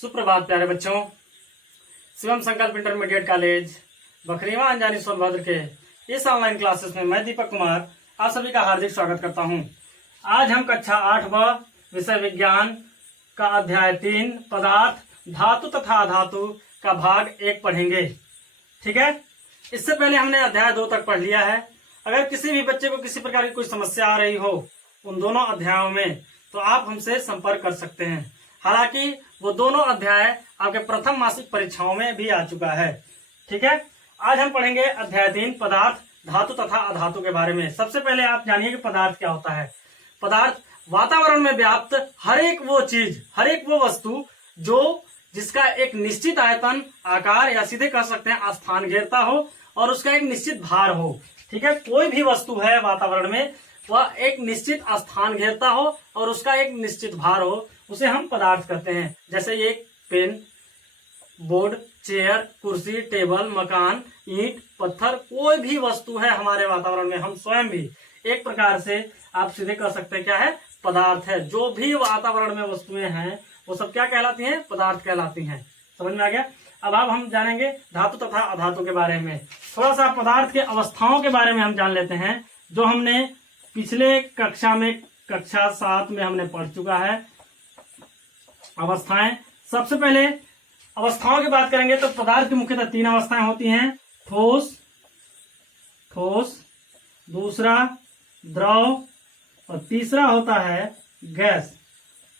सुप्रभात प्यारे बच्चों। शिवम संकल्प इंटरमीडिएट कॉलेज बखरीवा अंजानी सोनभद्र के इस ऑनलाइन क्लासेस में मैं दीपक कुमार आप सभी का हार्दिक स्वागत करता हूं। आज हम कक्षा 8 विषय विज्ञान का अध्याय 3 पदार्थ धातु तथा अधातु का भाग 1 पढ़ेंगे। ठीक है, इससे पहले हमने अध्याय 2 तक पढ़ लिया है। अगर किसी भी बच्चे को किसी प्रकार की कोई समस्या आ रही हो उन दोनों अध्यायों में तो आप हमसे संपर्क कर सकते हैं। हालांकि वो दोनों अध्याय आपके प्रथम मासिक परीक्षाओं में भी आ चुका है। ठीक है, आज हम पढ़ेंगे अध्याय 3 पदार्थ धातु तथा अधातु के बारे में। सबसे पहले आप जानिए कि पदार्थ क्या होता है। पदार्थ वातावरण में व्याप्त हर एक वो चीज, हर एक वो वस्तु जिसका एक निश्चित आयतन, आकार या सीधे कह सकते हैं स्थान घेरता हो और उसका एक निश्चित भार हो। ठीक है, कोई भी वस्तु है वातावरण में वह एक निश्चित स्थान घेरता हो और उसका एक निश्चित भार हो, उसे हम पदार्थ कहते हैं। जैसे ये पेन, बोर्ड, चेयर, कुर्सी, टेबल, मकान, ईंट, पत्थर, कोई भी वस्तु है हमारे वातावरण में, हम स्वयं भी एक प्रकार से आप सीधे कह सकते हैं क्या है, पदार्थ है। जो भी वातावरण में वस्तुएं हैं वो सब क्या कहलाती हैं, पदार्थ कहलाती हैं। समझ में आ गया। अब हम जानेंगे धातु तथा अधातु के बारे में। थोड़ा सा पदार्थ के अवस्थाओं के बारे में हम जान लेते हैं, जो हमने पिछले कक्षा में, कक्षा 7 में हमने पढ़ चुका है। अवस्थाएं, सबसे पहले अवस्थाओं की बात करेंगे तो पदार्थ की मुख्यतः 3 अवस्थाएं होती हैं। ठोस, दूसरा द्रव और तीसरा होता है गैस।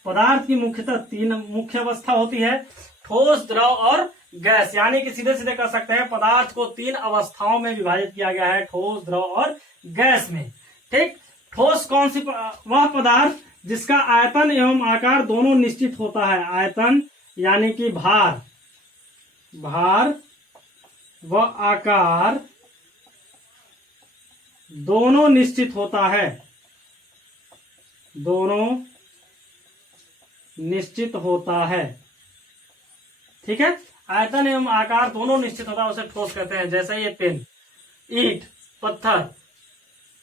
पदार्थ की मुख्यतः 3 मुख्य अवस्था होती है, ठोस, द्रव और गैस। यानी कि सीधे सीधे कह सकते हैं पदार्थ को 3 अवस्थाओं में विभाजित किया गया है, ठोस, द्रव और गैस में। ठीक, ठोस कौन सी? वह पदार्थ जिसका आयतन एवं आकार दोनों निश्चित होता है। आयतन यानी कि भार व आकार दोनों निश्चित होता है, दोनों निश्चित होता है। ठीक है, आयतन एवं आकार दोनों निश्चित होता है, उसे ठोस कहते हैं। जैसे ये पेन, ईंट, पत्थर,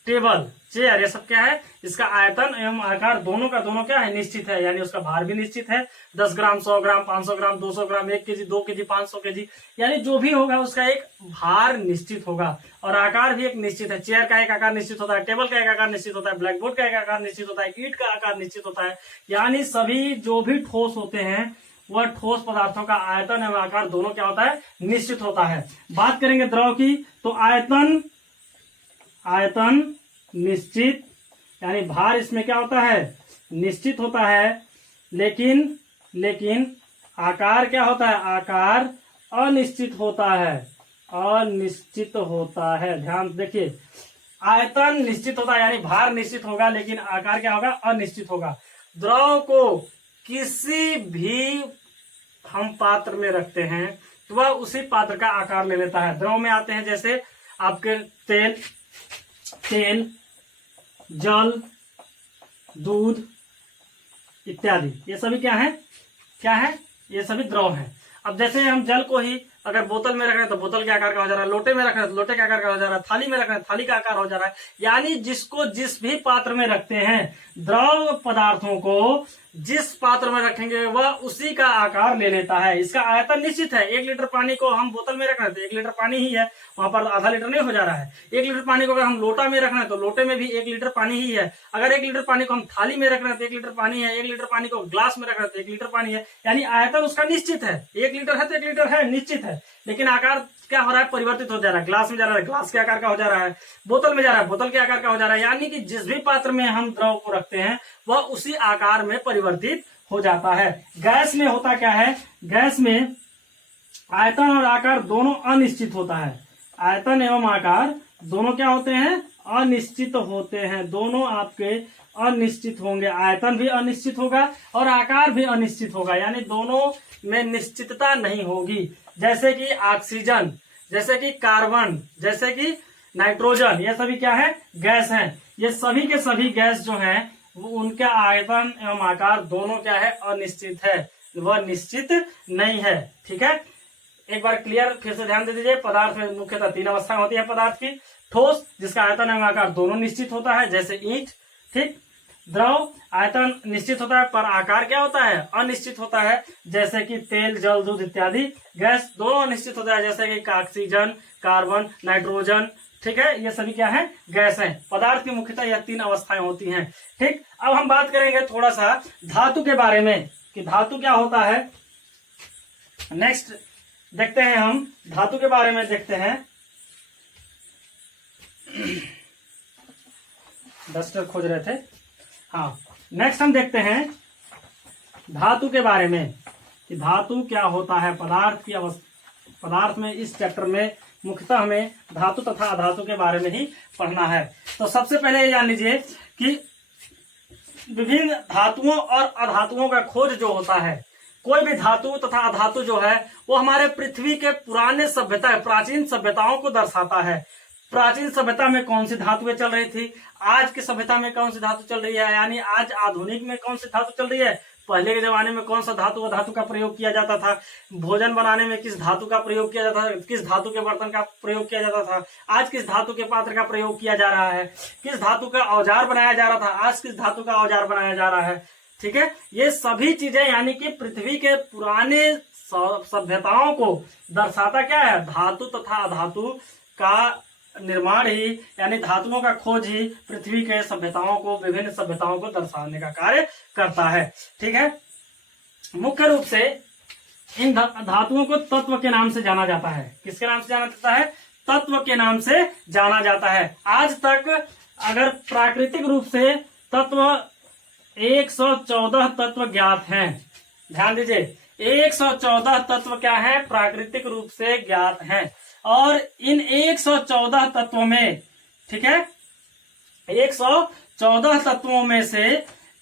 टेबल, चेयर, ये सब क्या है, इसका आयतन एवं आकार दोनों का दोनों क्या है, निश्चित है। यानी उसका भार भी निश्चित है, 10 ग्राम, 100 ग्राम, 500 ग्राम, 200 ग्राम, 1 केजी, 2 केजी, 500 केजी, यानी जो भी होगा उसका एक भार निश्चित होगा और आकार भी एक निश्चित है। चेयर का एक आकार निश्चित होता है, टेबल का एक आकार निश्चित होता है, ब्लैक बोर्ड का एक आकार निश्चित होता है, ईंट का आकार निश्चित होता है। यानी सभी जो भी ठोस होते हैं वह ठोस पदार्थों का आयतन एवं आकार दोनों क्या होता है, निश्चित होता है। बात करेंगे द्रव की तो आयतन निश्चित, यानी भार इसमें क्या होता है, निश्चित होता है, लेकिन आकार क्या होता है, आकार अनिश्चित होता है, अनिश्चित होता है। ध्यान देखिए, आयतन निश्चित होता है यानी भार निश्चित होगा, लेकिन आकार क्या होगा, अनिश्चित होगा। द्रव को किसी भी हम पात्र में रखते हैं तो वह उसी पात्र का आकार ले लेता है। द्रव में आते हैं जैसे आपके तेल, जल, दूध इत्यादि, ये सभी क्या है, ये सभी द्रव हैं। अब जैसे हम जल को ही अगर बोतल में रख रहे हैं तो बोतल के आकार का हो जा रहा है, लोटे में रख रहे हैं तो लोटे के आकार का हो जा रहा है, थाली में रख रहे हैं थाली का आकार हो जा रहा है। यानी जिसको जिस भी पात्र में रखते हैं, द्रव पदार्थों को जिस पात्र में रखेंगे वह उसी का आकार ले लेता है। इसका आयतन निश्चित है। 1 लीटर पानी को हम बोतल में रख रहे हैं तो 1 लीटर पानी ही है, वहां पर आधा लीटर नहीं हो जा रहा है। 1 लीटर पानी को अगर हम लोटा में रख रहे हैं तो लोटे में भी 1 लीटर पानी ही है। अगर 1 लीटर पानी को हम थाली में रख रहे हैं तो 1 लीटर पानी है, 1 लीटर पानी को ग्लास में रख रहे हैं तो 1 लीटर पानी है। यानी आयतन उसका निश्चित है, 1 लीटर है तो 1 लीटर है, निश्चित है, लेकिन आकार क्या हो रहा है, परिवर्तित हो जा रहा है। ग्लास में जा रहा है, ग्लास के आकार का हो जा रहा है, बोतल में जा रहा है, बोतल के आकार का हो जा रहा है। यानी कि जिस भी पात्र में हम द्रव को रखते हैं वह उसी आकार में परिवर्तित हो जाता है। गैस में होता क्या है, गैस में आयतन और आकार दोनों अनिश्चित होता है। आयतन एवं आकार दोनों क्या होते हैं, अनिश्चित होते हैं। दोनों आपके अनिश्चित होंगे, आयतन भी अनिश्चित होगा और आकार भी अनिश्चित होगा, यानी दोनों में निश्चितता नहीं होगी। जैसे कि ऑक्सीजन, जैसे कि कार्बन, जैसे कि नाइट्रोजन, ये सभी क्या है, गैस हैं। ये सभी के सभी गैस जो हैं वो उनका आयतन एवं आकार दोनों क्या है, अनिश्चित है, वह निश्चित नहीं है। ठीक है, एक बार क्लियर फिर से ध्यान दे दीजिए। पदार्थ में मुख्यतः 3 अवस्थाएं होती है पदार्थ की। ठोस जिसका आयतन एवं आकार दोनों निश्चित होता है जैसे ईंट, ठीक। द्रव आयतन निश्चित होता है पर आकार क्या होता है, अनिश्चित होता है। जैसे कि तेल, जल, दूध इत्यादि। गैस दोनों अनिश्चित होता है, जैसे कि ऑक्सीजन, कार्बन, नाइट्रोजन। ठीक है, ये सभी क्या है, गैस है। पदार्थ की मुख्यतः यह 3 अवस्थाएं होती हैं। ठीक, अब हम बात करेंगे थोड़ा सा धातु के बारे में कि धातु क्या होता है। नेक्स्ट देखते हैं, हम धातु के बारे में देखते हैं। डस्टर खोज रहे थे। हाँ, नेक्स्ट हम देखते हैं धातु के बारे में कि धातु क्या होता है। पदार्थ में इस चैप्टर में मुख्यतः हमें धातु तथा अधातु के बारे में ही पढ़ना है। तो सबसे पहले ये जान लीजिए कि विभिन्न धातुओं और अधातुओं का खोज जो होता है, कोई भी धातु तथा अधातु जो है वो हमारे पृथ्वी के पुराने सभ्यता, प्राचीन सभ्यताओं को दर्शाता है। प्राचीन सभ्यता में कौन सी धातुएं चल रही थी, आज की सभ्यता में कौन सी धातु चल रही है, यानी आज आधुनिक में कौन सी धातु चल रही है, पहले के जमाने में कौन सा धातु अधातु का प्रयोग किया जाता था, भोजन बनाने में किस धातु का प्रयोग किया जाता था, किस धातु के बर्तन का प्रयोग किया जाता था, आज किस धातु के पात्र का प्रयोग किया जा रहा है, किस धातु का औजार बनाया जा रहा था, आज किस धातु का औजार बनाया जा रहा है। ठीक है, ये सभी चीजें यानी कि पृथ्वी के पुराने सभ्यताओं को दर्शाता क्या है, धातु तथा अधातु का निर्माण ही यानी धातुओं का खोज ही पृथ्वी के सभ्यताओं को, विभिन्न सभ्यताओं को दर्शाने का कार्य करता है। ठीक है, मुख्य रूप से इन धातुओं को तत्व के नाम से जाना जाता है। किसके नाम से जाना जाता है, तत्व के नाम से जाना जाता है। आज तक अगर प्राकृतिक रूप से तत्व 114 तत्व ज्ञात हैं। ध्यान दीजिए, 114 तत्व क्या है, प्राकृतिक रूप से ज्ञात हैं। और इन 114 तत्वों में, ठीक है, 114 तत्वों में से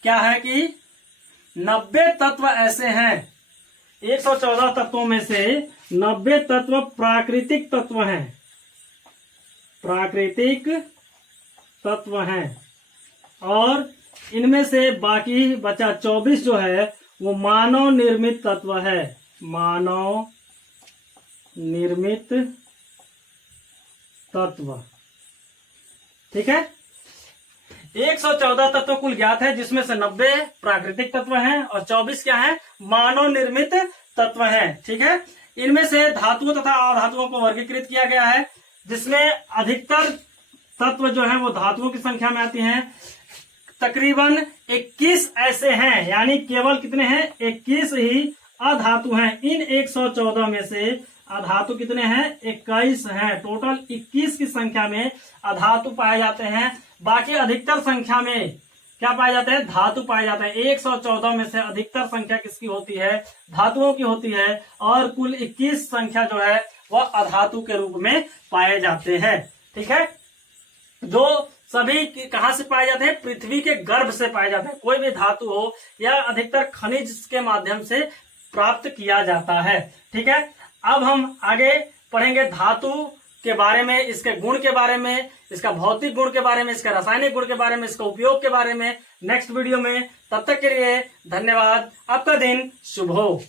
क्या है कि 90 तत्व ऐसे हैं, 114 तत्वों में से 90 तत्व प्राकृतिक तत्व हैं, प्राकृतिक तत्व हैं। और इनमें से बाकी बचा 24 जो है वो मानव निर्मित तत्व है, मानव निर्मित तत्व। ठीक है, 114 तत्व कुल ज्ञात है, जिसमें से 90 प्राकृतिक तत्व हैं और 24 क्या है, मानव निर्मित तत्व हैं। ठीक है, इनमें से धातुओं तथा अधातुओं को वर्गीकृत किया गया है, जिसमें अधिकतर तत्व जो है वो धातुओं की संख्या में आती हैं। तकरीबन 21 ऐसे हैं, यानी केवल कितने हैं, 21 ही अधातु हैं। इन 114 में से अधातु कितने हैं, 21 हैं। टोटल 21 की संख्या में अधातु पाए जाते हैं। बाकी अधिकतर संख्या में क्या पाए जाते हैं, धातु पाए जाते हैं। 114 में से अधिकतर संख्या किसकी होती है, धातुओं की होती है। और कुल 21 संख्या जो है वह अधातु के रूप में पाए जाते हैं। ठीक है, जो सभी कहां से पाए जाते हैं, पृथ्वी के गर्भ से पाए जाते हैं। कोई भी धातु हो या अधिकतर खनिज के माध्यम से प्राप्त किया जाता है। ठीक है, अब हम आगे पढ़ेंगे धातु के बारे में, इसके गुण के बारे में, इसका भौतिक गुण के बारे में, इसका रासायनिक गुण के बारे में, इसका उपयोग के बारे में नेक्स्ट वीडियो में। तब तक के लिए धन्यवाद। आपका दिन शुभ हो।